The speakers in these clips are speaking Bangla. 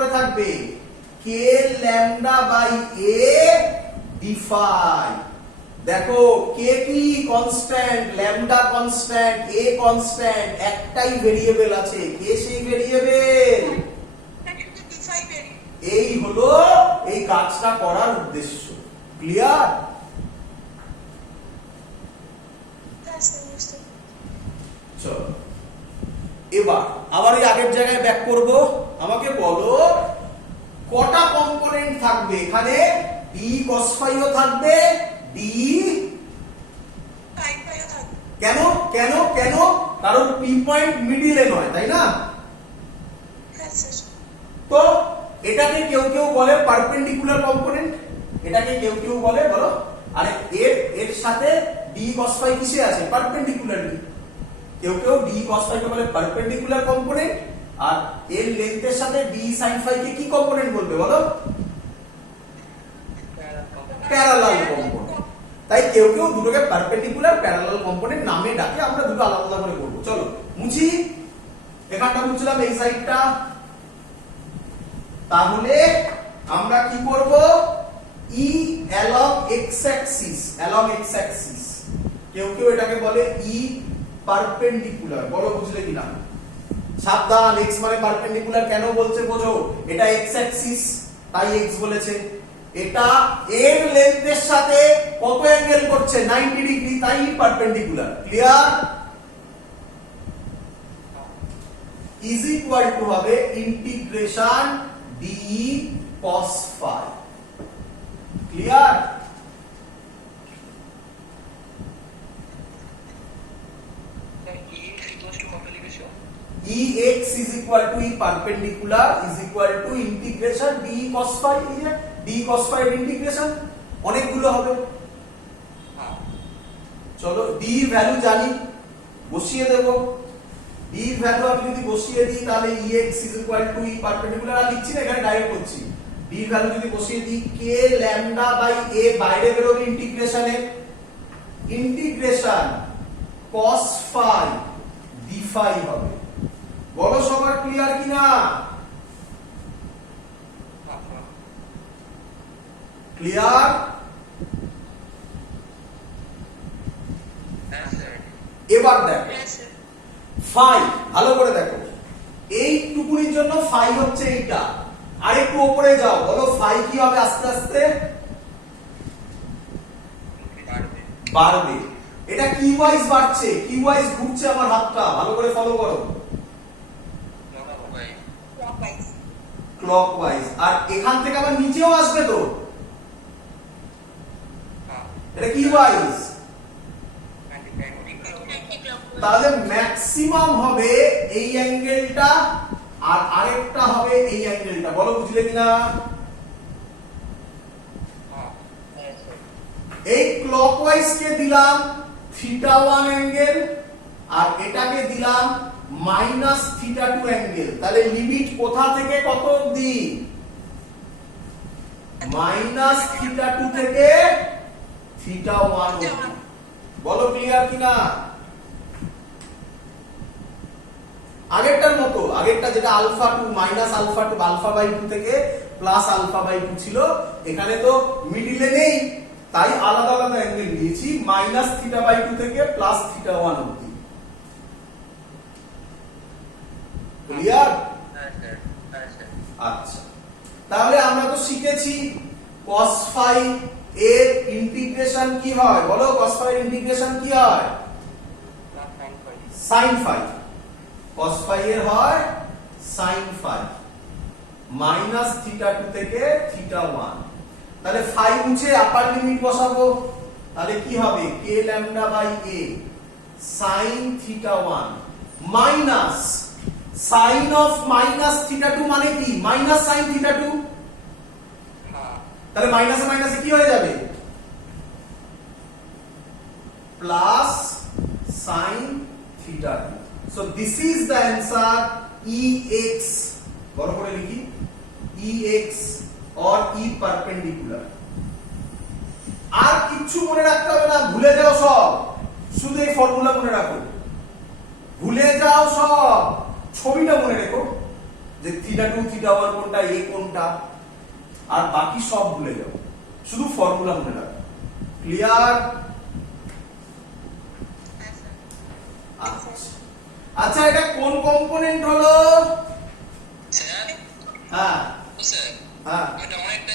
পড়ে থাকবে k lambda by a d phi. দেখো কে কি constant, lambda constant, a constant, একটাই ভেরিয়েবল আছে। কে সেই ভেরিয়েবল? এই হলো এই কাজটা করার উদ্দেশ্য। ক্লিয়ার? চলো এবার আবার এই আগের জায়গায় ব্যাক করব। আমাকে বলো কটা কম্পোনেন্ট থাকবে এখানে? ডি cos phi ও থাকবে, ডি কেন কেন কেন? কারণ পি পয়েন্ট মিডিলে নয়, তাই না? তো এটাকে কেউ কেউ বলে পারপেন্ডিকুলার কম্পোনেন্ট, এটাকে কেউ কেউ বলে, বলো। আরে এর সাথে ডি cos phi কিসে আছে? পারপেন্ডিকুলারলি। কেউ কেউ ডি cos phi কে বলে পারপেন্ডিকুলার কম্পোনেন্ট, আর এর লেন্থের সাথে ডি sin phi কে কি কম্পোনেন্ট বলবে বলো? Parallel component. তাই কেউ কেউ দুটোকে পারপেন্ডিকুলার, প্যারালাল কম্পোনেন্ট নামে ডাকে। আমরা দুটো আলাদা আলাদা করে করব। চলো মুছি, এখানটা মুছলাম, এই সাইডটা। তাহলে আমরা কি করব? ই along x axis, along x axis, কেউ কেউ এটাকে বলে ই পারপেন্ডিকুলার। বলো বুঝলে কিনা? সাবধান, x মানে পারপেন্ডিকুলার কেন বলছে বোঝো। এটা x axis তাই x বলেছে। এটা এর লেন্থের সাথে কত অ্যাঙ্গেল করছে? 90 ডিগ্রি, তাই perpendicular. Clear? Is equal to হবে integration d cos phi। Clear? Ex is equal to E perpendicular is equal to integration d cos phi। এই যে d cos phi এর ইন্টিগ্রেশন অনেকগুলো হবে। চলো d এর ভ্যালু জানি, বসিয়ে দেব। d এর ভ্যালু আমি যদি বসিয়ে দিই তাহলে Ex is equal to E perpendicular, আর লিখছি না, এখানে ডাইরেক্ট করছি। d এর ভ্যালু যদি বসিয়ে দিই k ল্যামডা বাই a, বাইরে বেরোবে ইন্টিগ্রেশনে, integration cos phi d phi হবে। বলো সবার ক্লিয়ার কিনা? ক্লিয়ার? এবার দেখো ফাই, ভালো করে দেখো। এই টুকুনির জন্য ফাই হচ্ছে এইটা, আর একটু উপরে যাও, বলো ফাই কি হবে? আস্তে আস্তে বাড়বে। এটা কি ওয়াইজ বাড়ছে? কি ওয়াইজ ঘুরছে আমার হাতটা, ভালো করে ফলো করো। ক্লকওয়াইজ। আর এখান থেকে আবার নিচেও আসবে তো, এটা কি ওয়াইজ? তাহলে ম্যাক্সিমাম হবে এই অ্যাঙ্গেলটা, আর আরেকটা হবে এই অ্যাঙ্গেলটা। বলো বুঝলে কিনা? এই ক্লকওয়াইজ কে দিলাম θ1 অ্যাঙ্গেল, আর এটাকে দিলাম -θ2 অ্যাঙ্গেল। তাহলে লিমিট কোথা থেকে কত অবধি? -θ2 থেকে θ1 অবধি। বলো ক্লিয়ার কিনা? আগেরটার মতো, আগেরটা যেটা α2 -α2 α/2 থেকে +α/2 ছিল, এখানে তো মিডিলে নেই, তাই আলাদা আলাদা অ্যাঙ্গেল নিয়েছি, -θ/2 থেকে +θ1 অবধি। ক্লিয়ার? আচ্ছা, তাহলে আমরা তো শিখেছি cos phi এর ইন্টিগ্রেশন কি হয়। বলো cos phi এর ইন্টিগ্রেশন কি হয়? sin phi। cos phi এর হয় sin phi, -θ2 থেকে θ1। তাহলে phi মুছে আপার লিমিট বসাবো, তাহলে কি হবে? k lambda by a sin θ1 minus sin of -θ2 মানে কি? Minus sin θ2। তাহলে মাইনাসে মাইনাসে কি হয়ে যাবে? Plus sin θ2। So this is the answer Ex, বড় করে লিখি, Ex or E perpendicular। আর কিচ্ছু মনে রাখতে হবে না, ভুলে যাও সব, শুধু এই ফর্মুলা মনে রাখো। ভুলে যাও সব, ছবিটা মনে রেখো। যে θ2 θ1 কোনটা, এ কোনটা, আর বাকি সব ভুলে যাও, শুধু ফর্মুলা মনে রাখো। ক্লিয়ার? আচ্ছা এটা কোন কম্পোনেন্ট হলো? স্যার হ্যাঁ স্যার হ্যাঁ এটা অনেকটা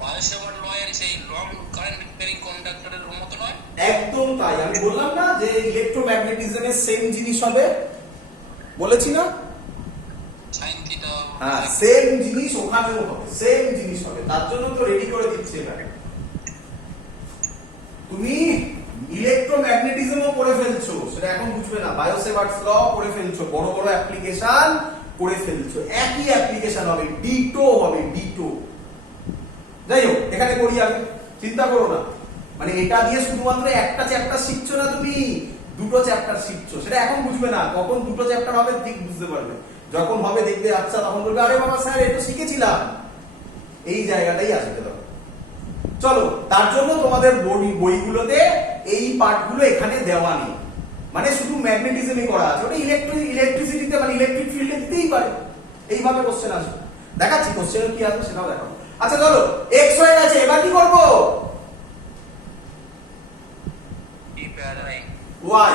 বায়োসেভার লয়ের সেই লং কারেন্ট ক্যারিং কন্ডাক্টরের মতো নয়? একদম তাই। আমি বললাম না যে ইলেকট্রোম্যাগনেটিজমের সেম জিনিস হবে, বলেছি না? Sine theta. হ্যাঁ সেম জিনিস ওখানেও হবে, সেম জিনিস হবে, তার জন্য তো রেডি করে দিচ্ছি এখানে। তুমি ইলেকট্রোম্যাগনেটিজমও পড়ে ফেলছো, সেটা এখন বুঝবে না, বায়োসেভার্টস ল পড়ে ফেলছো, বড় বড় অ্যাপ্লিকেশন করে ফেলছো, একই অ্যাপ্লিকেশন হবে, ডিটো হবে, ডিটো। যাই হোক এখানে করি আমি, চিন্তা করো না, মানে এটা দিয়ে শুধুমাত্র একটা চ্যাপ্টার শিখছো না, তুমি দুটো চ্যাপ্টার শিখছো, সেটা এখন বুঝবে না, কখন দুটো চ্যাপ্টার হবে ঠিক বুঝতে পারবে, যখন হবে দেখবে আচ্ছা তখন বলবে আরে বাবা স্যার এটা শিখেছিলাম, এই জায়গাটাই আসবে তখন। চলো, তার জন্য তোমাদের বইগুলোতে এই পার্টগুলো এখানে দেওয়া নেই, মানে শুধু ম্যাগনেটিজমই করা আছে, ওটা ইলেকট্রিসিটিতে মানে ইলেকট্রিক ফিল্ডে দিতেই পারে, এইভাবে কোশ্চেন আসবে। দেখাচ্ছি কোশ্চেন কি আসবে সেটাও দেখাবো। আচ্ছা চলো, এক্স হয়ে গেছে, এবার কি করব? ওয়াই।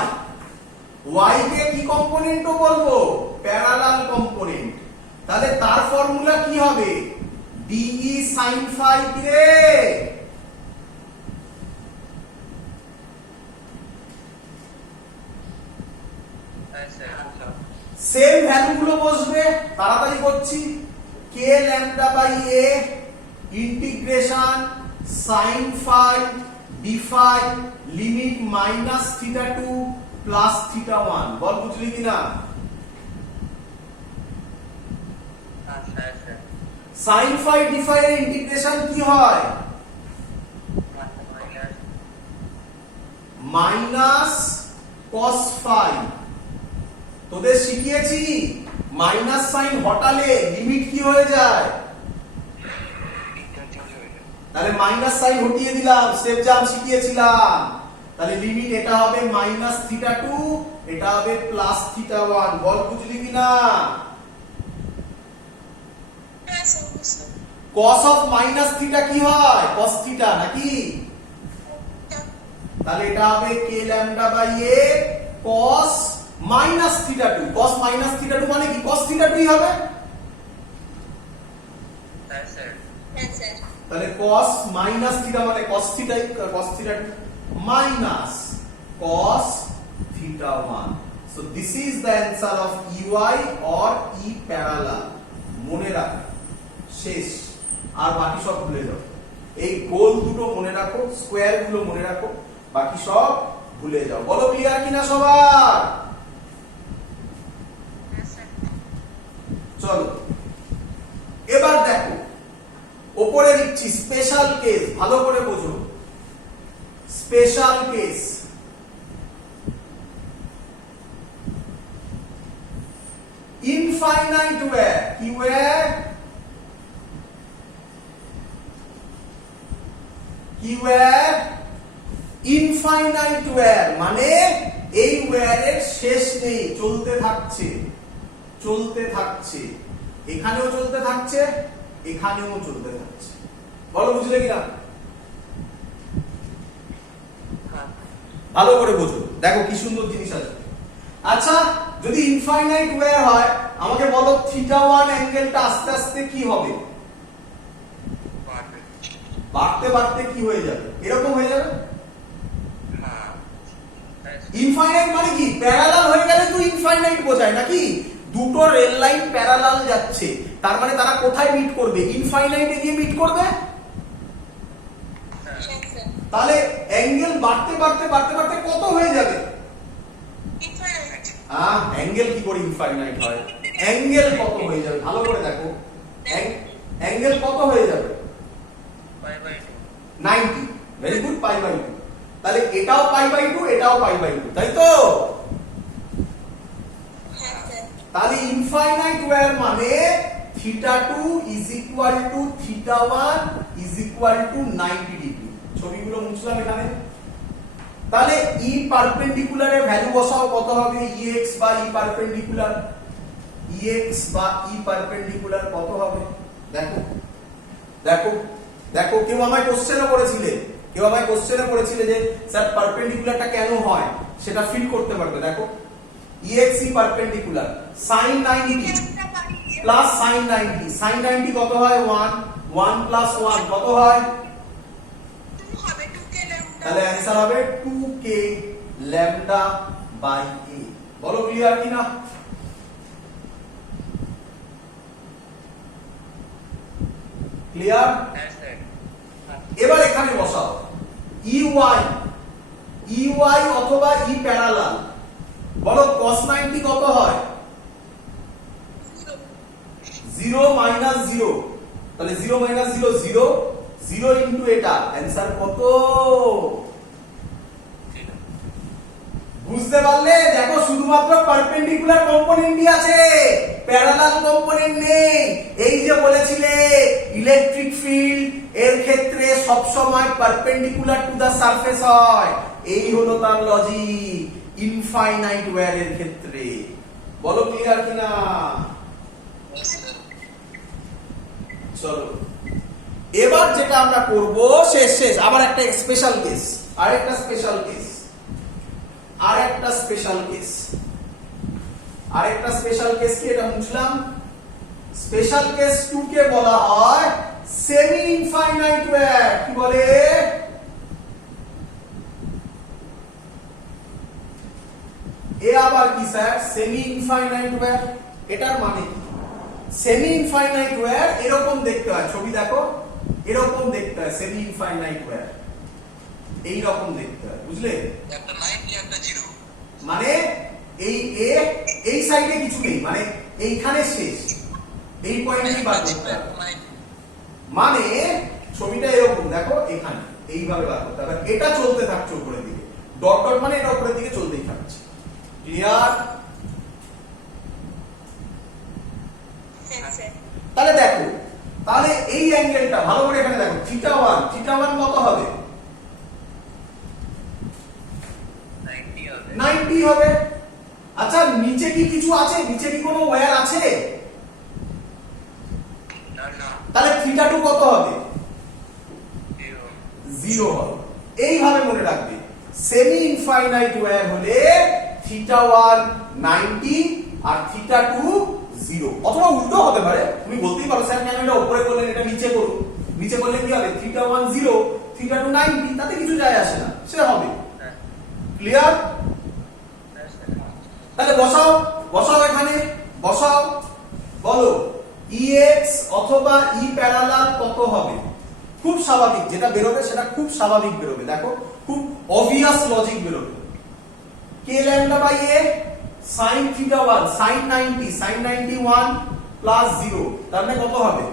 ওয়াই কে কি কম্পোনেন্টও বলবো? Parallel component. তাহলে তার ফর্মুলা কি হবে? ডিই sin phi রে, সেম ভ্যালু গুলো বসবে, তাড়াতাড়ি করছি, k lambda by a integration sin phi d phi limit minus θ2 plus θ1। বল বুঝলি কিনা? sin phi d phi এর ইন্টিগ্রেশন কি হয়? Minus cos phi। তোদের শিখিয়েছি মাইনাস সাইন হটালে লিমিট কি হয়ে যায়, তাহলে মাইনাস সাইন হটিয়ে দিলাম, স্টেপ জাম্প শিখিয়েছিলাম, তাহলে লিমিট এটা হবে মাইনাস θ2, এটা হবে প্লাস θ1। বল বুঝলি কিনা? cos অফ মাইনাস θ কি হয়? cos θ নাকি? তাহলে এটা হবে k lambda by a cos minus θ2। cos minus θ2 মানে কি? cos θ2ই হবে। হ্যাঁ স্যার। তাহলে cos মাইনাস θ মানে cos θ2 minus cos θ1। So this is the answer of EY or E parallel। মনে রাখো, শেষ, আর বাকি সব ভুলে যাও। এই গোল দুটো মনে রাখো, স্কোয়ার গুলো মনে রাখো, বাকি সব ভুলে যাও। বলো ক্লিয়ার কিনা সবার? চলো এবার দেখো, ওপরে লিখছি স্পেশাল কেস, ভালো করে বোঝো, স্পেশাল কেস। ইনফাইনাইট ওয়্যার, কি ওয়্যার? কি ওয়্যার? ইনফাইনাইট ওয়্যার, মানে এই ওয়্যারের শেষ নেই, চলতে থাকছে, চলতে থাকছে, এখানেও চলতে থাকছে, এখানেও চলতে থাকছে। বলো বুঝলে কিনা? ভালো করে বোঝো, দেখো কি সুন্দর জিনিস আছে। আচ্ছা যদি ইনফাইনাইট ওয়্যার হয়, আমাকে বলো θ1 অ্যাঙ্গেলটা আস্তে আস্তে কি হবে? বাড়তে বাড়তে কি হয়ে যাবে? এরকম হয়ে যাবে। ইনফাইনাইট মানে কি? প্যারালাল হয়ে গেলে তো ইনফাইনাইট বোঝায় নাকি? দুটো রেল লাইন প্যারালাল যাচ্ছে, তার মানে তারা কোথায় মিট করবে? ইনফাইনাইটে গিয়ে মিট করবে। তাহলে অ্যাঙ্গেল বাড়তে বাড়তে বাড়তে বাড়তে কত হয়ে যাবে? অ্যাঙ্গেল কি করে ইনফাইনাইট হয়? অ্যাঙ্গেল কত হয়ে যাবে? ভালো করে দেখো, অ্যাঙ্গেল কত হয়ে যাবে? 90। Very good, π/2। তাহলে এটাও π/2, এটাও π/2, তাই তো? তাহলে ইনফাইনাইট ওয়্যার মানে θ2 θ1 90 ডিগ্রি। ছবিগুলো মুছলাম এখানে। তাহলে E পারপেন্ডিকুলারের ভ্যালু বসাও, কত হবে? Ex বা E পারপেন্ডিকুলার EX বা E পারপেন্ডিকুলার কত হবে? দেখো দেখো দেখো, কেউ আমায় কোশ্চেনও করেছিলে, যে স্যার পারপেন্ডিকুলারটা কেন হয় সেটা ফিল করতে পারবে। দেখো EX E perpendicular sin 90 plus sin 90, sin 90 কত হয়? 1, 1 প্লাস 1 কত হয়? তাহলে অ্যান্সার হবে 2k ল্যামডা বাই a। বলো ক্লিয়ার কিনা? ক্লিয়ার? এবার এখানে বসাও EY অথবা E প্যারালাল। বলো cos 90 কত হয়? 0 মাইনাস 0, তাহলে 0 মাইনাস 0 0, 0 ইনটু এটা, অ্যান্সার কত? বুঝতে পারলে? দেখো শুধুমাত্র পারপেন্ডিকুলার কম্পোনেন্টই আছে, প্যারালাল কম্পোনেন্ট নেই। এই যে বলেছিলে ইলেকট্রিক ফিল্ড এর ক্ষেত্রে সব সময় পারপেন্ডিকুলার টু দা সারফেস হয়, এই হলো তার লজিক ইনফাইনাইট ওয়্যার এর ক্ষেত্রে। বলো ক্লিয়ার কিনা? চলো এবার যেটা আমরা করব, শেষ আবার একটা স্পেশাল কেস, আরেকটা স্পেশাল কেস কি এটা বুঝলাম। স্পেশাল কেস 2 কে বলা হয় সেমি ইনফাইনাইট ওয়্যার। কি বলে? এ আবার কি স্যার? Semi infinite wire. এটার মানে কি? সেমি ইনফাইনাইট ওয়্যার এরকম দেখতে হয়, ছবি দেখো, এরকম দেখতে হয় সেমি ইনফাইনাইট ওয়্যার, এই রকম দেখতে হয়, বুঝলে? একটা 90 একটা 0, মানে এই সাইডে কিছু নেই, মানে এইখানে শেষ, এই পয়েন্টেই বার করতে হবে। মানে ছবিটা এরকম দেখো, এখানে এইভাবে বার করতে হবে, এটা চলতে থাকছে উপরের দিকে, ডট ডট মানে এটা উপরের দিকে চলতেই থাকছে। ক্লিয়ার? তাহলে দেখো, তাহলে এই অ্যাঙ্গেলটা ভালো করে এখানে দেখো, θ1 কত হবে? 90 হবে। আচ্ছা নিচে কি কিছু আছে? নিচে কি কোনো ওয়্যার আছে? না। তাহলে θ2 কত হবে? 0 হবে। এইভাবে মনে রাখবে, সেমি ইনফাইনাইট ওয়্যার হলে θ1 90 আর θ2 0, অথবা উল্টো হতে পারে। তুমি বলতেই পারো স্যার কেন এটা উপরে করলেন, এটা নিচে করুন। নিচে করলে কি হবে? θ1 0, θ2 90, তাতে কিছু যায় আসে না, সে হবে। ক্লিয়ার? তাহলে বসাও এখানে, বসাও। বলো EX অথবা E প্যারালাল কত হবে? খুব স্বাভাবিক, যেটা বেরোবে সেটা খুব স্বাভাবিক বেরোবে। দেখো খুব অবভিয়াস লজিক বেরোবে। k lambda by a sin θ1 sin 90 sin 91 plus 0, তার মানে কত হবে?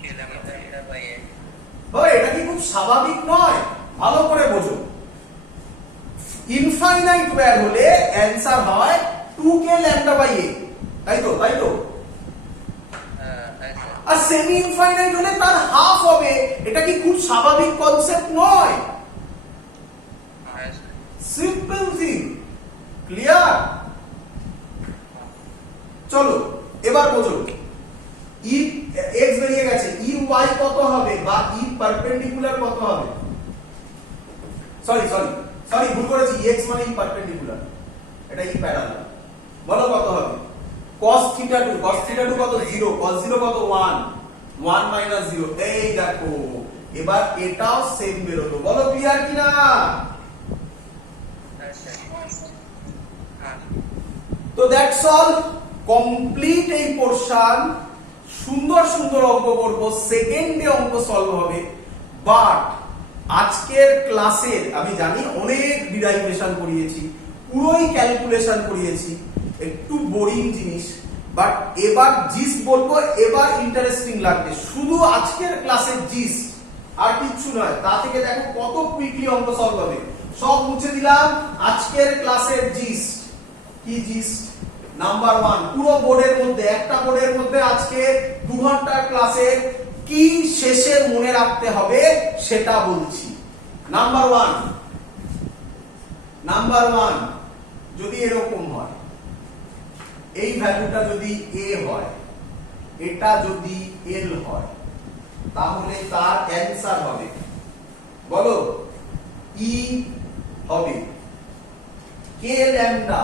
k lambda by a। ভাই এটা কি খুব স্বাভাবিক নয়? ভালো করে বোঝো। ইনফাইনাইট ওয়্যার হলে অ্যানসার হয় 2k ল্যামডা বাই a, তাই তো? আর সেমি ইনফাইনাইট হলে তার হাফ হবে। এটা কি খুব স্বাভাবিক কনসেপ্ট নয়? Simple thing. ক্লিয়ার? চলো এবার বোঝো, ই এক্স বেরিয়ে গেছে, ই ওয়াই কত হবে বা ই পারপেন্ডিকুলার কত হবে? সরি ভুল করেছি, এক্স মানে ই পারপেন্ডিকুলার, এটা ই প্যারালাল। বলো কত হবে? cos θ2 কত? 0, cos 0 কত? 1, 1 মাইনাস 0। এই দেখো এবার এটাও সেম বেরোলো। বলো ক্লিয়ার কিনা? তো দ্যাটস অল, কমপ্লিট এই পোরশন। সুন্দর অঙ্ক করব, সেকেন্ডে অঙ্ক সলভ হবে। বাট আজকের ক্লাসের আমি জানি অনেক ডিরাইভেশন করিয়েছি, পুরোই ক্যালকুলেশন করিয়েছি, একটু বোরিং জিনিস, বাট এবার জিস্ট বলবো, এবার ইন্টারেস্টিং লাগবে। শুধু আজকের ক্লাসের জিস্ট আর কিচ্ছু নয়। তা থেকে দেখো কত কুইকলি অঙ্ক সলভ হবে। সব মুছে দিলাম। আজকের ক্লাসের জিস্ট কি? জিস্ট নাম্বার 1, পুরো বোর্ডের মধ্যে, একটা বোর্ডের মধ্যে আজকে 2 ঘন্টার ক্লাসে কি শেষে মনে রাখতে হবে সেটা বলছি। নাম্বার 1 যদি এরকম হয়, এই ভ্যালুটা যদি a হয়, এটা যদি l হয়, তাহলে তার অ্যানসার হবে, বলো, e হবে k ল্যামডা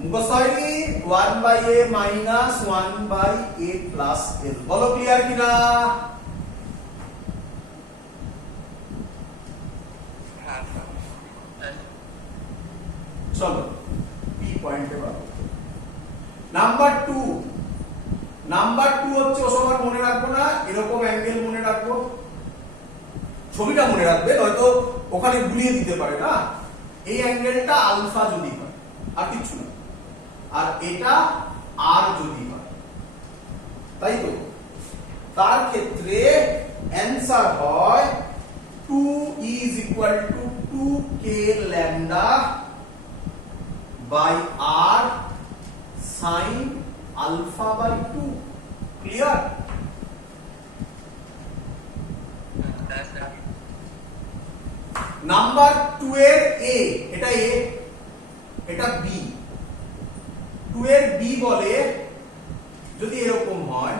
মুখস্থ হয়নি 1/a minus 1/a plus l। বলো ক্লিয়ার কিনা? চলো পি পয়েন্টে পাবো। নাম্বার 2 হচ্ছে ও সবার মনে রাখবো না, এরকম অ্যাঙ্গেল মনে রাখবো, ছবিটা মনে রাখবে, নয়তো ওখানে গুলিয়ে দিতে পারে না। এই অ্যাঙ্গেলটা আলফা যদি হয়, আর কিছু না, আর এটা আর যদি হয়, তাই তো, তার ক্ষেত্রে অ্যানসার হয় 2 is equal to 2k lambda by r sin alpha by 2। Clear? Number 2 এর a, এটা a, এটা b। 2 এর b বলে যদি এরকম হয়,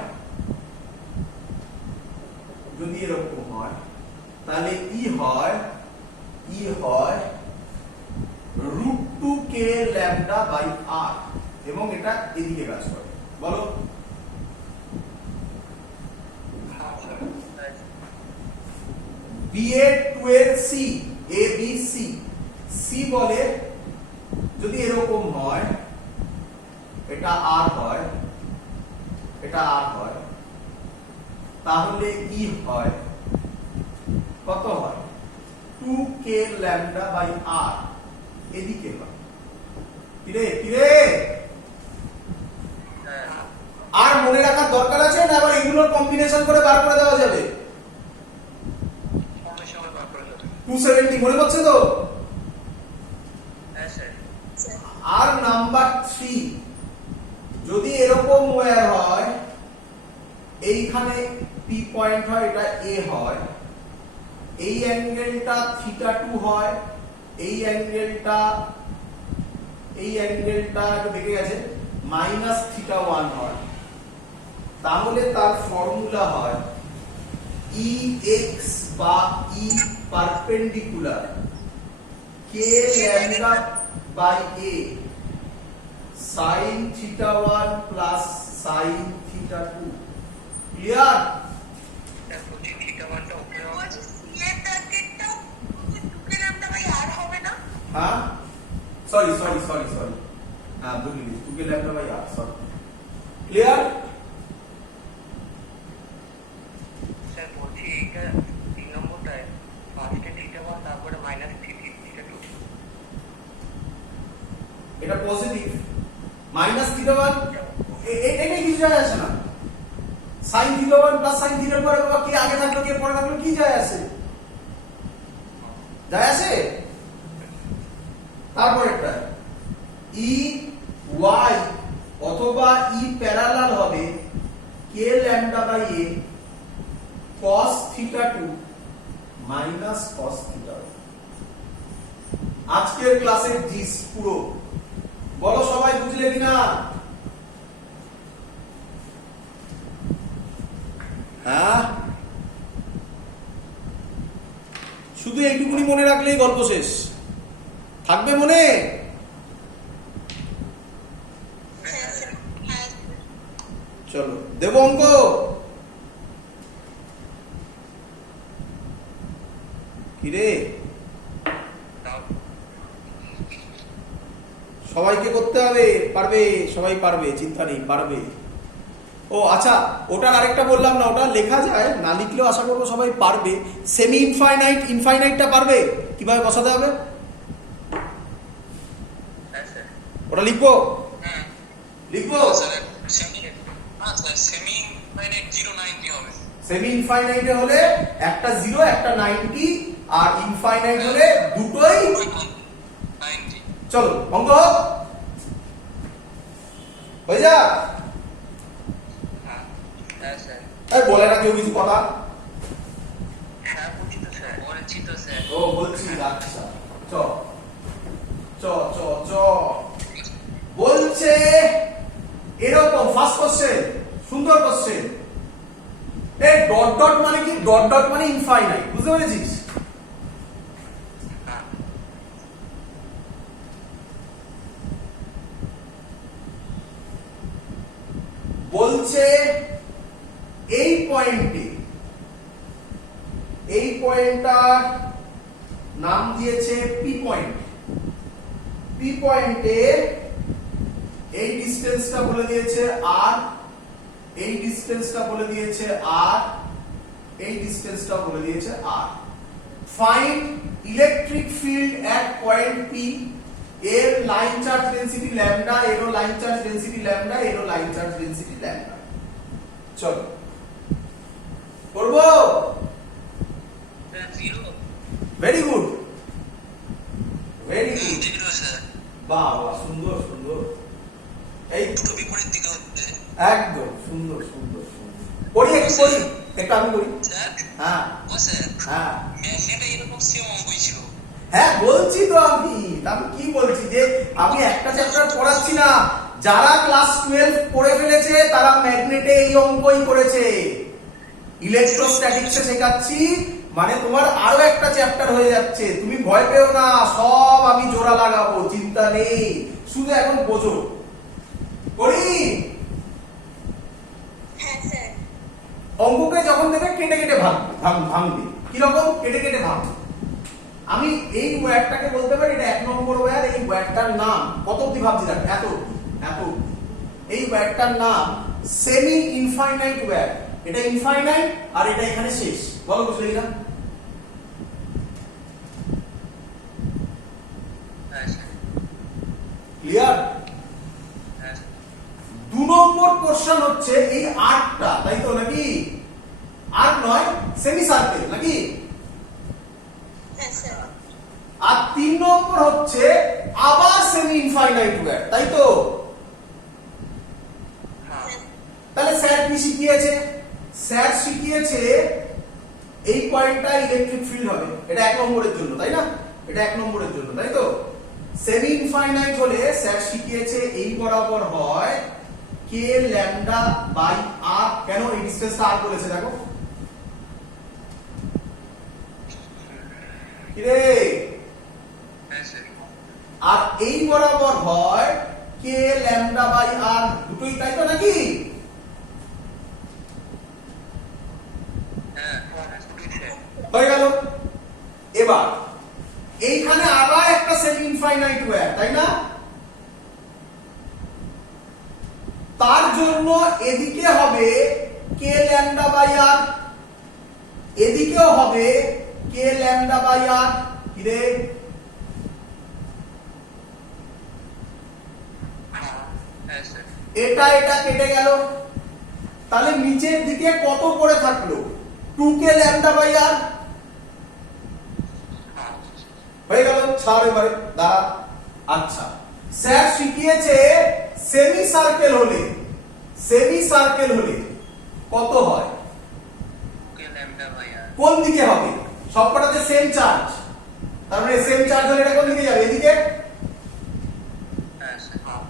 তাহলে ই হয় √2k lambda by r, এবং এটা এদিকে কাজ করে। বলো b এর 2 এর c, a b c বলে যদি এরকম হয়, এটা r হয়, তাহলে ই হয় কত হয় 2k lambda by r, এদিকে হয়। কিরে আর মনে রাখার দরকার আছে না? আবার এগুলোর কম্বিনেশন করে বার করে দেওয়া যাবে। 270 মনে পড়ছে তো? আর নাম্বার 3 যদি এরকম ওয়্যার হয়, এইখানে p পয়েন্ট হয়, এটা a হয়, এই অ্যাঙ্গেলটা θ2 হয়, এই অ্যাঙ্গেলটা একটু বেঁকে গেছে -θ1 হয়, তাহলে তার ফর্মুলা হয় ex বা e perpendicular k lambda by a sin θ1 plus sin θ2। Clear? হ্যাঁ, সরি হ্যাঁ ভুলে গেছি, 2k lambda by r, sorry. Clear? Sir বলছি এইটা 3 নম্বরটায় ফার্স্টে θ1 তারপরে -θ2, এটা পজিটিভ -θ1, এটা কিছু যায় আসে না। sin θ1 প্লাস sin θ2 পরে বাবা কি আগে থাকলো কি পরে থাকলো কি যায় আসে? তারপরেরটা ই ওয়াই অথবা ই প্যারালাল হবে k lambda by a cos θ2 minus cos θ1। আজকের ক্লাসের জিস পুরো বলো, সবাই বুঝলে কিনা? হ্যাঁ, শুধু এইটুকুনি মনে রাখলেই গল্প শেষ। থাকবে মনে? চলো দেব অঙ্ক। কিরে সবাইকে করতে হবে? পারবে? সবাই পারবে, চিন্তা নেই, পারবে। ও আচ্ছা, ওটার আরেকটা বললাম না, ওটা লেখা যায়, না লিখলেও আশা করবো সবাই পারবে। সেমি ইনফাইনাইটটা পারবে কিভাবে বসাতে হবে? ওটা লিখবো? সেমি ইনফাইনাইটে হলে একটা 0 একটা 90, আর ইনফাইনাইট হলে দুটোই 90। চলো অঙ্ক হয়ে যা। এই বলে না কেউ কিছু কথা? ও বলছি, আচ্ছা চ চ চ চ বলছে এরকম ফার্স্ট কোশ্চেন, সুন্দর কোশ্চেন। এই ডট ডট মানে কি? ডট ডট মানে ইনফাইনাইট, বুঝতে পেরেছিস? বলছে এই পয়েন্টে, এই পয়েন্টটার নাম দিয়েছে পি পয়েন্ট। পি পয়েন্টে এই ডিসটেন্সটা বলে দিয়েছে আর, এই ডিসটেন্সটা বলে দিয়েছে আর, এই ডিসটেন্সটা বলে দিয়েছে আর। ফাইন্ড ইলেকট্রিক ফিল্ড এট পয়েন্ট পি, এর লাইন চার্জ ডেনসিটি ল্যামডা, এরও লাইন চার্জ ডেনসিটি ল্যামডা, এরও লাইন চার্জ ডেনসিটি ল্যামডা। চলো করব। ভেরি গুড, ভেরি গুড, বাহ বাহ, সুন্দর সুন্দর। এই দুটো বিপরীত দিকে হচ্ছে। একদম সুন্দর সুন্দর সুন্দর। করি একটু করি, একটু আমি করি। স্যার, হ্যাঁ ও স্যার, হ্যাঁ ম্যাগনেটে এরকম সেম অঙ্কই ছিল। হ্যাঁ, বলছি তো আমি কি বলছি যে আমি একটা চ্যাপ্টার পড়াচ্ছি না, যারা ক্লাস 12 পড়ে ফেলেছে তারা ম্যাগনেটে এই অঙ্কই করেছে। ইলেকট্রোস্ট্যাটিক্সে শেখাচ্ছি, মানে তোমার আরো একটা চ্যাপ্টার হয়ে যাচ্ছে। তুমি ভয় পেও না, সব আমি জোড়া লাগাবো, চিন্তা নেই, শুধু এখন বোঝো। করি অঙ্ককে যখন দেবে কেটে কেটে ভাঙবে। কিরকম কেটে কেটে ভাঙবে? আমি এই ওয়্যারটাকে বলতে পারি এটা 1 নম্বর ওয়্যার। এই ওয়্যারটার নাম কত অবধি ভাবছি দেখ, এত এত। এই ওয়্যারটার নাম সেমি ইনফাইনাইট ওয়্যার। এটা ইনফাইনাইট আর এটা এখানে শেষ। বলো বুঝলে কিনা? ক্লিয়ার? 2 নম্বর কোশ্চেন হচ্ছে এই আর্কটা, তাই তো নাকি? আর্ক নয়, সেমি সার্কেল নাকি? আর 3 নম্বর হচ্ছে আবার সেমি ইনফাইনাইট ওয়্যার, তাই তো? তাহলে স্যার কি শিখিয়েছে? স্যার শিখিয়েছে এই পয়েন্টটা ইলেকট্রিক ফিল্ড হবে। এটা 1 নম্বরের জন্য, তাই না? এটা 1 নম্বরের জন্য, তাই তো? সেমি ইনফাইনাইট হলে স্যার শিখিয়েছে এই বরাবর হয় কে ল্যামডা বাই আর। কেন এই ডিসটেন্সটা আর বলেছে দেখো? কি রে? আর এই বরাবর হয় কে ল্যামডা বাই আর, দুটোই তাই তো নাকি? হয়ে গেল। এবার এইখানে আবার একটা সেমি ইনফাইনাইট ওয়্যার, তাই না? তার জন্য এদিকে হবে কে ল্যামডা বাই আর, এদিকেও হবে কে ল্যামডা বাই আর। কি রে? এটা এটা কেটে গেল, তাহলে নিচের দিকে কত পড়ে থাকলো? 2k ল্যামডা বাই আর। হয়ে গেল। ছাড় এবারে, দাঁড়া। আচ্ছা, স্যার শিখিয়েছে সেমি সার্কেল হলে, সেমি সার্কেল হলে কত হয়? কোন দিকে হবে? সবকটাতে সেম চার্জ, তার মানে সেম চার্জ হলে এটা কোন দিকে যাবে? এদিকে।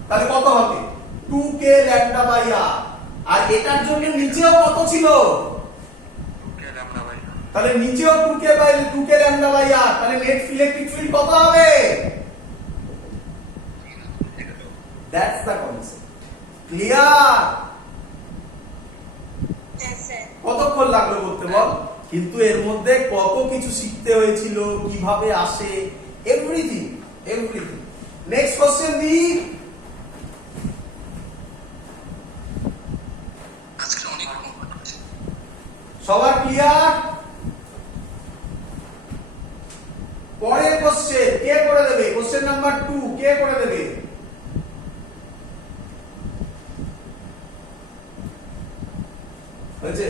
তাহলে কত হবে? 2k ল্যামডা বাই আর। আর এটার জন্য নিচেও কত ছিল? তাহলে নিচেও 2k ল্যামডা বাই আর। তাহলে নেট ইলেকট্রিক ফিল্ড কত হবে? That's the concept. ক্লিয়ার? কতক্ষণ লাগলো করতে বল? কিন্তু এর মধ্যে কত কিছু শিখতে হয়েছিল, কিভাবে আসে, এভরিথিং এভরিথিং। নেক্সট কোশ্চেন দি। সবার ক্লিয়ার? পরের কোশ্চেন কে করে দেবে? কোশ্চেন নাম্বার 2 কে করে দেবে? হয়েছে?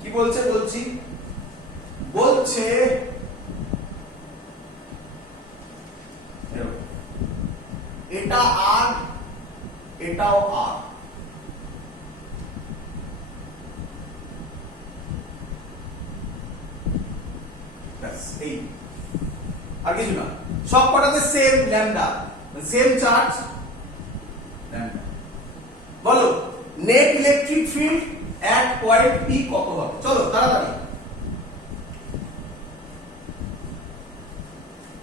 কি বলছে? বলছি, বলছে এটা আর, এটাও আর। এই আর কিছু না, সব কটাতে same lambda. Same charge lambda. বলো net electric field at point P কত হবে? চলো তাড়াতাড়ি।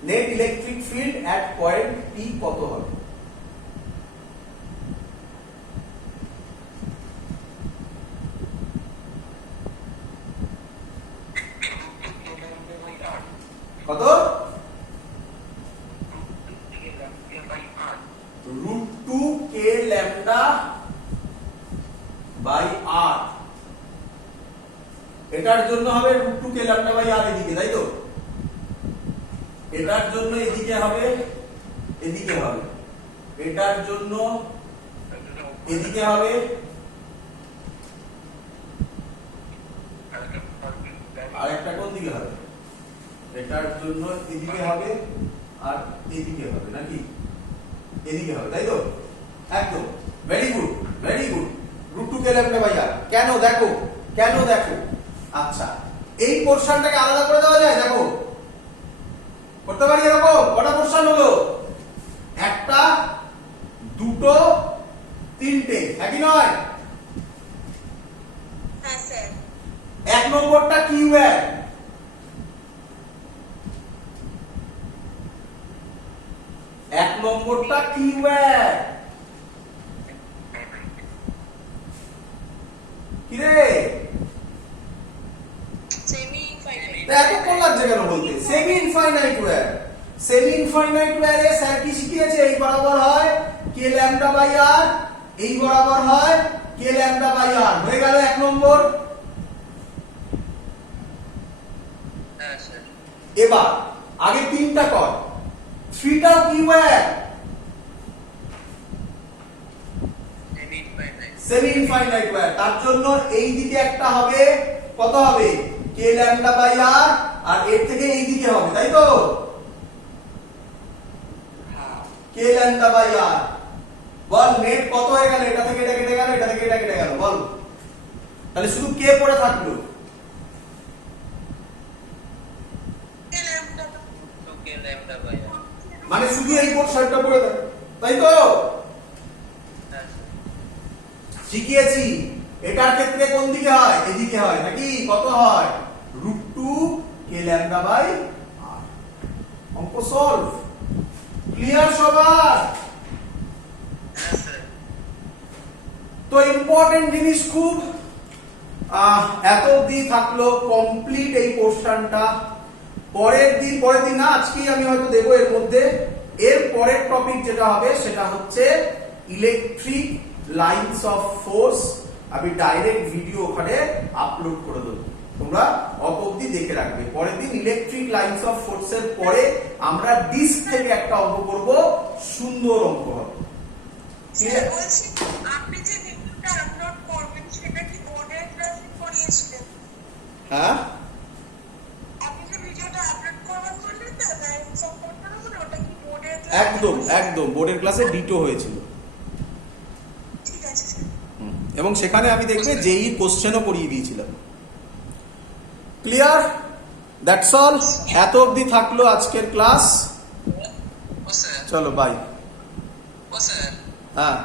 Net electric field at point P কত হবে? কত? √2 k ল্যাম্ডা বাই r। এটার জন্য হবে √2 k ল্যাম্ডা বাই r এদিকে, তাই তো? এটার জন্য এদিকে হবে, এদিকে হবে, এটার জন্য এদিকে হবে, আর একটা কোন দিকে হবে? এটার জন্য এদিকে হবে আর এদিকে হবে, নাকি এদিকে হবে, তাই তো? একদম very good, very good. √2 k lambda by r। কেন দেখো, কেন দেখো। আচ্ছা এই পোরশনটাকে আলাদা করে দেওয়া যায়, দেখো করতে পারি এরকম। কটা পোরশন হলো? একটা, দুটো, তিনটে, একই নয়? হ্যাঁ স্যার। এক নম্বরটা কিউ এক, এক নম্বরটা কিউ এক। কি রে সেমি ইনফাইনাইট। এতক্ষণ লাগছে কেন বলতে? Semi infinite wire. Semi infinite ওয়্যারে স্যার কি শিখিয়েছে? এই বরাবর হয় কে ল্যাম্ডা বাই আর, এই বরাবর হয় কে ল্যাম্ডা বাই আর। হয়ে গেল এক নম্বর। হ্যাঁ স্যার। এবার আগে তিনটা কর। থ্রিটাও কিউ এক, semi infinite. Semi infinite wire. তার জন্য এই দিকে একটা হবে, কত হবে? কে ল্যাম্ডা বাই আর, আর এর থেকে এই দিকে হবে, তাই তো? কে lambda by R. Ball net কত হয়ে গেল? এটা থেকে এটা কেটে গেল, এটা থেকে এটা কেটে গেল, বল। তাহলে শুধু কে পড়ে থাকলো। √2 k ল্যাম্ডা বাই r। মানে শুধু এই পোরশনটা পড়ে থাকলো, তাই তো? হ্যাঁ স্যার। শিখিয়েছি এটার ক্ষেত্রে কোন দিকে হয়? এদিকে হয়, নাকি? কত হয়? √2 k ল্যাম্ডা বাই r। অঙ্ক সলভ। ক্লিয়ার সবার? হ্যাঁ স্যার। তো ইম্পর্টেন্ট জিনিস খুব। এত অবধি থাকলো কমপ্লিট এই পোরশনটা। পরের দিন না, আজকেই আমি হয়তো দেবো এর মধ্যে। এর পরের টপিক যেটা হবে সেটা হচ্ছে ইলেকট্রিক লাইনস অফ ফোর্স। আমি ডাইরেক্ট ভিডিও ওখানে আপলোড করে দেবো, তোমরা অত অবধি দেখে রাখবে। পরের দিন ইলেকট্রিক লাইনস অফ ফোর্স এর পরে আমরা ডিস্ক থেকে একটা অঙ্ক করব, সুন্দর অঙ্ক হবে। স্যার বলছি, আপনি যে ভিডিওটা আপলোড করবেন সেটা কি বোর্ডের ক্লাসে করিয়েছিলেন? হ্যাঁ আপনি যে ভিডিওটা আপলোড করবেন বললেন না, লাইনস অফ ফোর্সের উপর, ওটা কি বোর্ডের ক্লাসে? একদম একদম বোর্ডের ক্লাসে ডিটো হয়েছিল। ঠিক আছে স্যার। এবং সেখানে আমি দেখবে যেই কোশ্চেনও করিয়ে দিয়েছিলাম। ক্লিয়ার? That's all. এত অবধি থাকলো আজকের ক্লাস। ও স্যার। চলো বাই। ও স্যার। হ্যাঁ